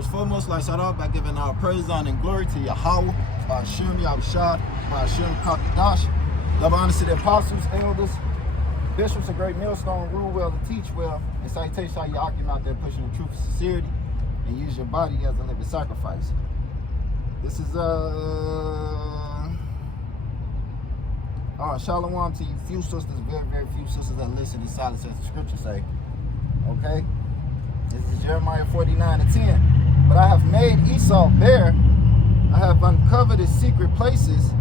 First foremost, let's start off by giving our praise, honor, and glory to Yahweh, Ba'ashem, Yahushua, Ba'ashem, Kakadash. Love, honor to the apostles, elders, bishops, a great millstone, rule well and teach well. And salutation how you occupy out there pushing the truth and sincerity and use your body as a living sacrifice. This is shalom to you few sisters, very, very few sisters that listen in silence as the scriptures say. Okay? This is Jeremiah 49:10. But I have made Esau bare, I have uncovered his secret places,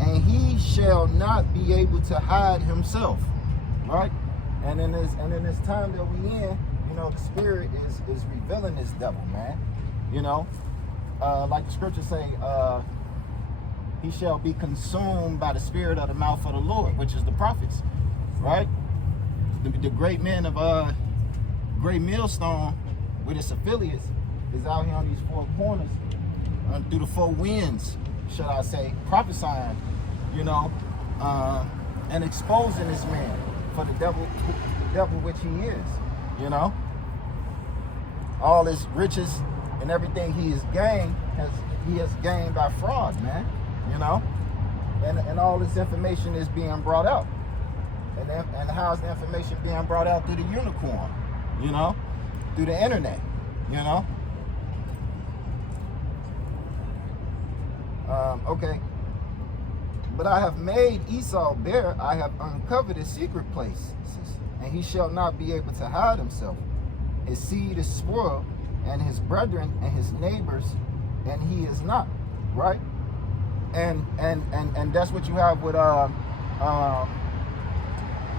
and he shall not be able to hide himself. Right? And in this time that we in, you know, the spirit is revealing this devil, man. You know, like the scriptures say, he shall be consumed by the spirit of the mouth of the Lord, which is the prophets, right? The great men of Great Millstone with its affiliates is out here on these four corners, through the four winds, should I say, prophesying, you know, and exposing this man for the devil which he is, you know. All his riches and everything he has gained, he has gained by fraud, man, you know. And all this information is being brought out. And how's the information being brought out? Through the unicorn, you know, through the internet, you know. Okay. But I have made Esau bare, I have uncovered his secret places, and he shall not be able to hide himself. His seed is spoiled, and his brethren and his neighbors, and he is not, right? And that's what you have with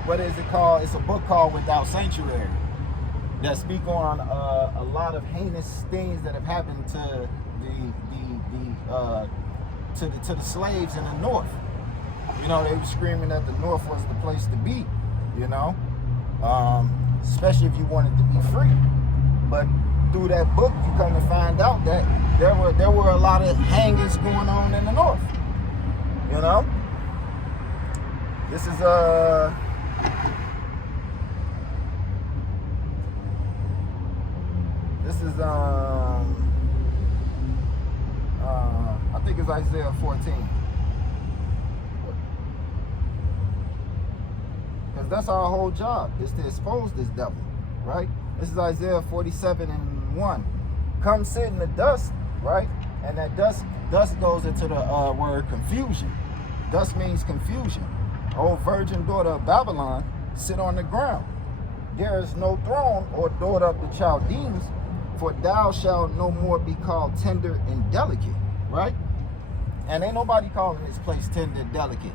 what is it called? It's a book called Without Sanctuary that speak on a lot of heinous things that have happened to the slaves in the North. You know, they were screaming that the North was the place to be, you know, especially if you wanted to be free. But through that book, you come to find out that there were a lot of hangings going on in the North, you know. This is I think it's Isaiah 14. Because that's our whole job, is to expose this devil, right? This is Isaiah 47:1. Come sit in the dust, right? And that dust goes into the word confusion. Dust means confusion. O virgin daughter of Babylon, sit on the ground. There is no throne or daughter of the Chaldeans, for thou shalt no more be called tender and delicate, right? And ain't nobody calling this place tender and delicate.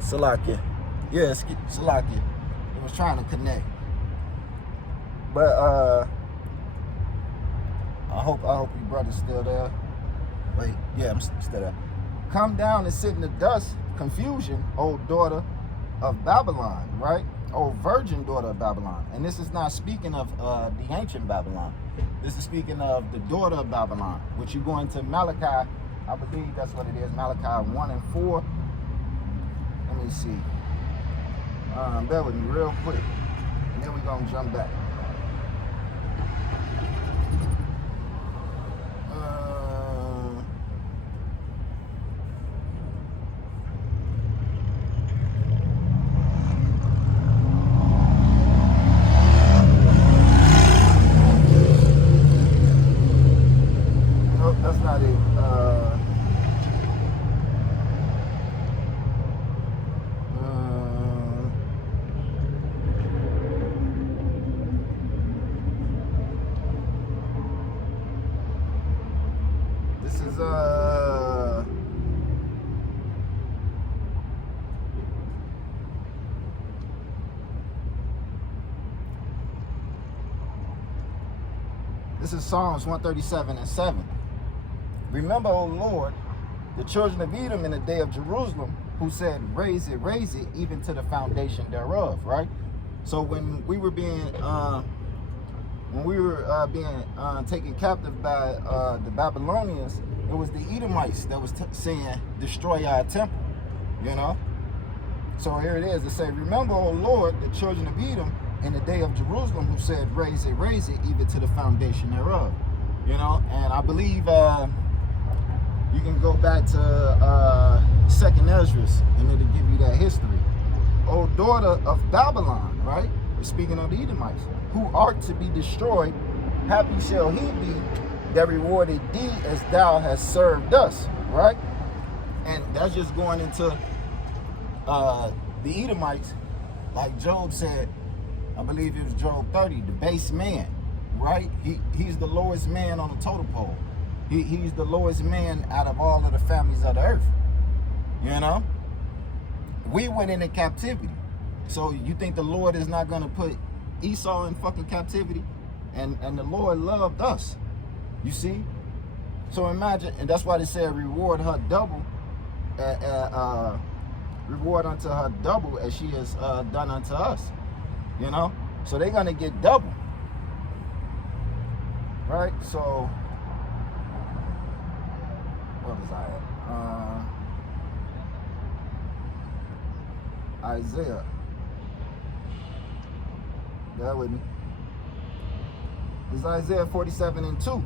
Salakia. Yes, Salakia. It was trying to connect. But I hope you brothers still there. Wait, yeah, I'm still there. Come down and sit in the dust, confusion, O daughter of Babylon, right? O virgin daughter of Babylon. And this is not speaking of the ancient Babylon. This is speaking of the daughter of Babylon, which you go into Malachi, I believe that's what it is, Malachi 1:4. Let me see. Bear with me real quick, and then we're going to jump back. Nope, that's not it. This is Psalms 137:7. Remember, O Lord, the children of Edom in the day of Jerusalem, who said, raise it, even to the foundation thereof, right? So when we were being taken captive by the Babylonians, it was the Edomites that was saying, destroy our temple, you know? So here it is. It say, remember, O Lord, the children of Edom in the day of Jerusalem who said, raise it, even to the foundation thereof. You know, and I believe you can go back to 2nd Ezra, and it'll give you that history. O daughter of Babylon, right? We're speaking of the Edomites, who art to be destroyed, happy shall he be that rewarded thee as thou hast served us, right? And that's just going into the Edomites, like Job said, I believe it was Job 30, the base man, right? He's the lowest man on the totem pole. He's the lowest man out of all of the families of the earth. You know? We went into captivity. So you think the Lord is not going to put Esau in fucking captivity? And the Lord loved us. You see? So imagine, and that's why they said reward her double, reward unto her double as she has done unto us. You know? So they're going to get double. Right? So, what was I at? Isaiah. Bear with me. It's Isaiah 47:2.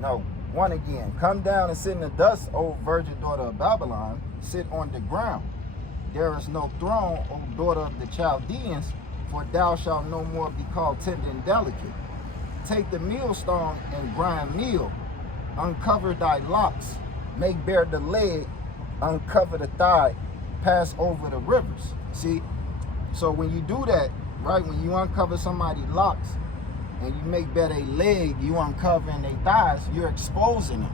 No, 1 again. Come down and sit in the dust, O virgin daughter of Babylon. Sit on the ground. There is no throne, O daughter of the Chaldeans, for thou shalt no more be called tender and delicate. Take the millstone and grind meal. Uncover thy locks. Make bare the leg. Uncover the thigh. Pass over the rivers. See? So when you do that, right, when you uncover somebody's locks and you make bare their leg, you uncovering their thighs, you're exposing them.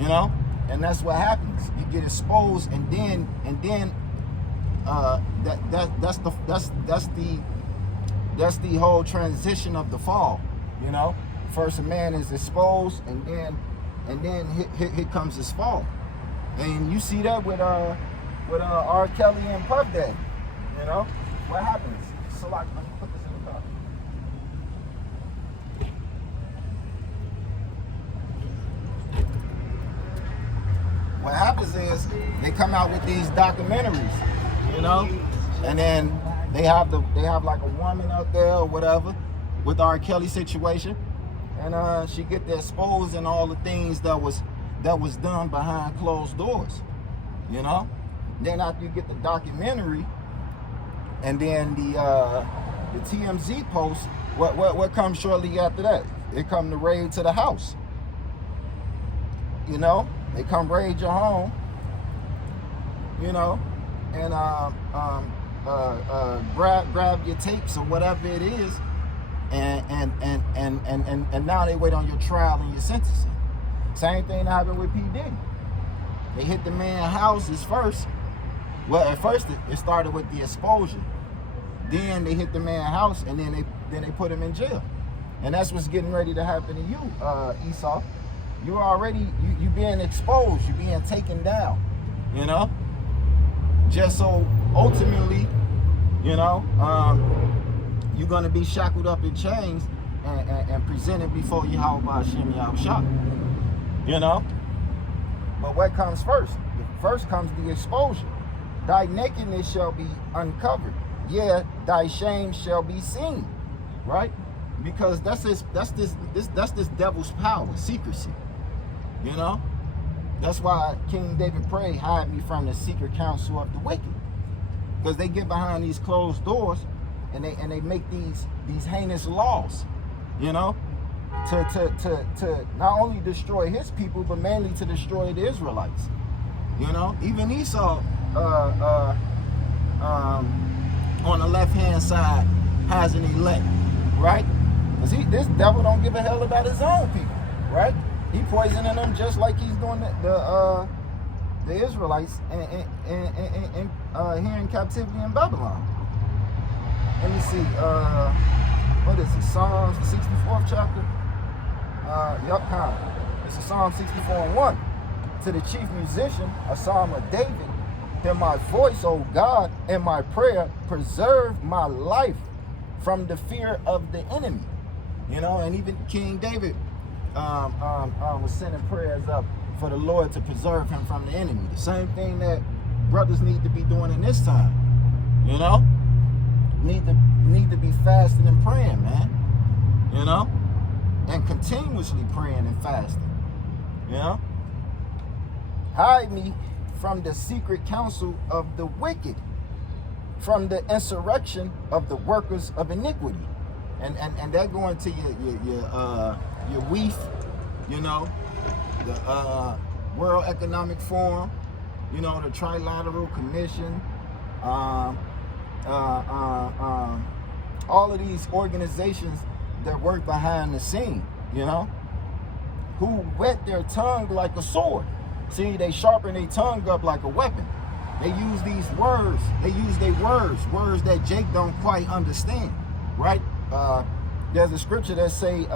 You know? And that's what happens. You get exposed, and then that's the whole transition of the fall. You know, first a man is exposed, and then here comes his fall. And you see that with R. Kelly and Puff Daddy. You know, what happens? So like, let me put this in the car. What happens is they come out with these documentaries, you know, and then they have like a woman out there or whatever with R. Kelly situation, and she get to exposing all the things that was done behind closed doors, you know. Then after you get the documentary, and then the TMZ post, what comes shortly after that? It come the raid to the house. You know, they come raid your home. You know, and grab your tapes or whatever it is, and now they wait on your trial and your sentencing. Same thing that happened with P. Diddy. They hit the man's houses first. Well, at first it started with the exposure. Then they hit the man's house, and then they put him in jail. And that's what's getting ready to happen to you, Esau. You're already you being exposed. You're being taken down. You know, just so ultimately, you know, you're gonna be shackled up in chains and presented before Yahweh Hashem Yahushua. You know, but what comes first? First comes the exposure. Thy nakedness shall be uncovered. Yeah, thy shame shall be seen. Right? Because that's this devil's power, secrecy. You know? That's why King David prayed, hide me from the secret counsel of the wicked. Because they get behind these closed doors and they make these heinous laws, you know, to not only destroy his people, but mainly to destroy the Israelites. You know, even Esau on the left-hand side has an elect, right? Because this devil don't give a hell about his own people, right? He poisoning them just like he's doing the Israelites here in captivity in Babylon. Let me see, what is it, Psalms, the 64th chapter? It's a Psalm 64:1. To the chief musician, a psalm of David. Hear my voice, O God, and my prayer. Preserve my life from the fear of the enemy. You know, and even King David was sending prayers up for the Lord to preserve him from the enemy. The same thing that brothers need to be doing in this time. You know, need to be fasting and praying, man. You know, and continuously praying and fasting. You know, hide me from the secret counsel of the wicked, from the insurrection of the workers of iniquity, and that going to your WEF, you know, the World Economic Forum, you know, the Trilateral Commission, all of these organizations that work behind the scene, you know, who whet their tongue like a sword. See, they sharpen their tongue up like a weapon. They use these words. They use their words that Jake don't quite understand, right? There's a scripture that say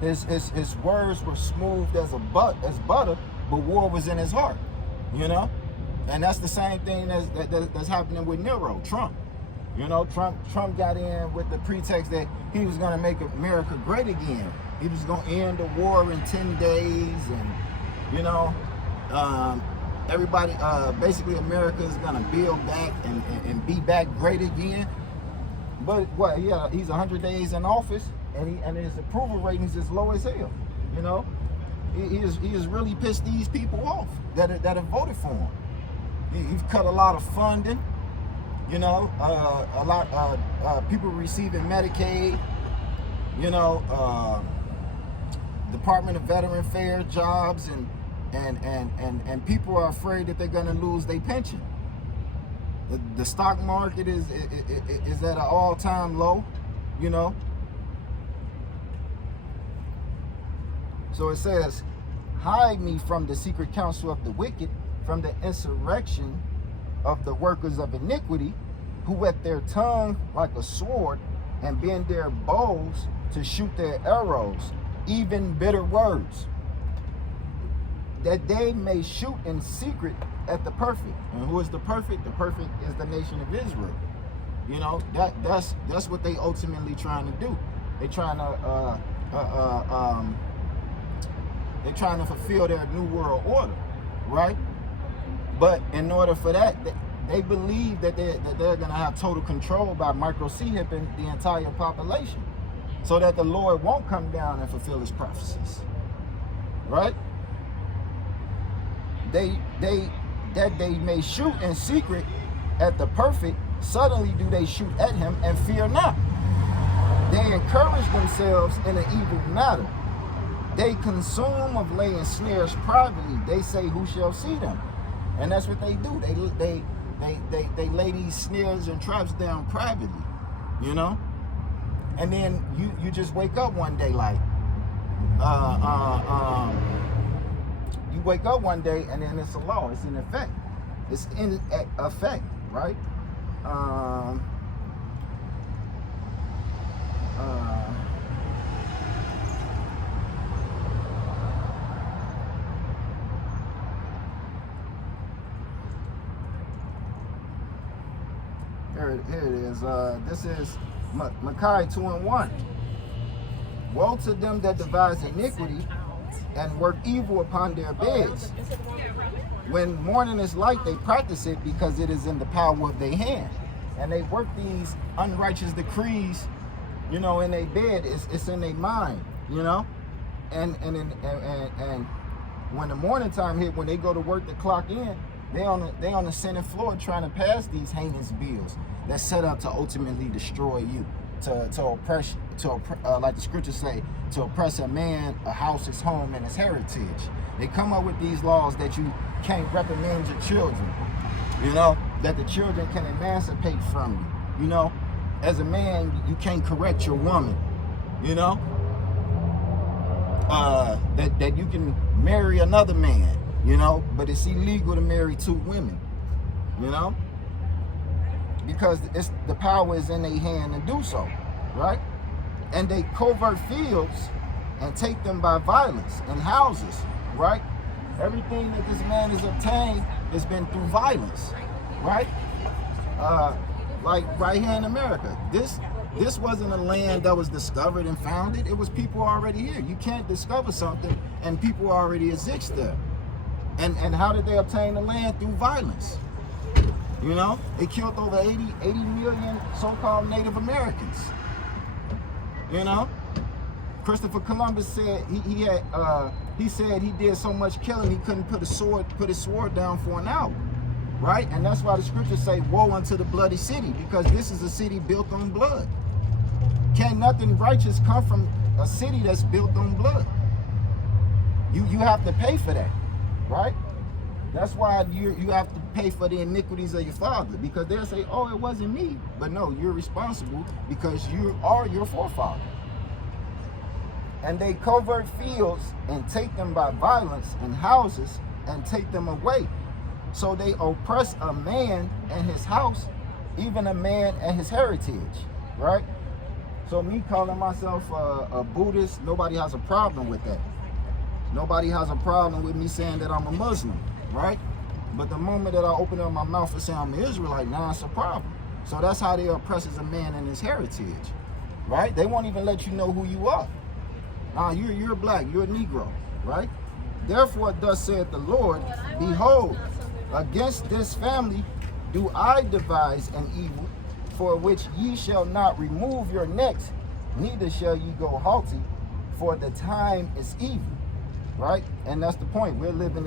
his words were smooth as butter, but war was in his heart, you know? And that's the same thing that's happening with Trump. You know, Trump got in with the pretext that he was going to make America great again. He was going to end the war in 10 days, and, you know, everybody, basically America is going to build back and be back great again. But what? Yeah, he's 100 days in office, and his approval ratings is low as hell. You know, he has really pissed these people off that have voted for him. He's cut a lot of funding. You know, a lot people receiving Medicaid. You know, Department of Veteran Affairs jobs, and people are afraid that they're going to lose their pension. The stock market is at an all-time low. You know. So it says, hide me from the secret counsel of the wicked, from the insurrection of the workers of iniquity, who whet their tongue like a sword and bend their bows to shoot their arrows, even bitter words, that they may shoot in secret at the perfect. And who is the perfect? The perfect is the nation of Israel. You know, that's what they ultimately trying to do. They're trying to fulfill their new world order, right? But in order for that, they believe that they're going to have total control by microchipping the entire population, so that the Lord won't come down and fulfill his prophecies, right? That they may shoot in secret at the perfect, suddenly do they shoot at him and fear not. They encourage themselves in an evil matter. They consume of laying snares privately. They say, who shall see them? And that's what they do. They lay these snares and traps down privately, you know? And then you just wake up one day like, you wake up one day and then it's a law. It's in effect. It's in effect, right? Here it is. This is Micaiah 2:1. Woe to them that devise iniquity and work evil upon their beds. When morning is light, they practice it because it is in the power of their hand. And they work these unrighteous decrees, you know, in their bed. It's in their mind, you know. And when the morning time hit, when they go to work to clock in, they on the Senate floor trying to pass these heinous bills that's set up to ultimately destroy you, to oppress, like the scriptures say, to oppress a man, a house, his home, and his heritage. They come up with these laws that you can't recommend your children, you know, that the children can emancipate from you, you know. As a man, you can't correct your woman, you know, that you can marry another man, you know, but it's illegal to marry two women, you know, because the power is in their hand to do so, right? And they covert fields and take them by violence, and houses, right? Everything that this man has obtained has been through violence, right? Like right here in America, this wasn't a land that was discovered and founded. It was people already here. You can't discover something and people already exist there. And how did they obtain the land? Through violence. You know, it killed over 80 million so-called Native Americans. You know, Christopher Columbus said he said he did so much killing he couldn't put his sword down for an hour, right? And that's why the scriptures say, "Woe unto the bloody city," because this is a city built on blood. Can't nothing righteous come from a city that's built on blood. You have to pay for that, right? That's why you have to pay for the iniquities of your father, because they'll say, "Oh, it wasn't me," but no, you're responsible because you are your forefather. And they covert fields and take them by violence, and houses and take them away. So they oppress a man and his house, even a man and his heritage, right? So me calling myself a Buddhist, nobody has a problem with that. Nobody has a problem with me saying that I'm a Muslim, right? But the moment that I open up my mouth and say I'm an Israelite, now it's a problem. So that's how they oppress a man and his heritage, right? They won't even let you know who you are. Now you're black, you're a Negro, right? Therefore, thus saith the Lord, behold, against this family do I devise an evil, for which ye shall not remove your necks, neither shall ye go haughty, for the time is evil, right? And that's the point. We're living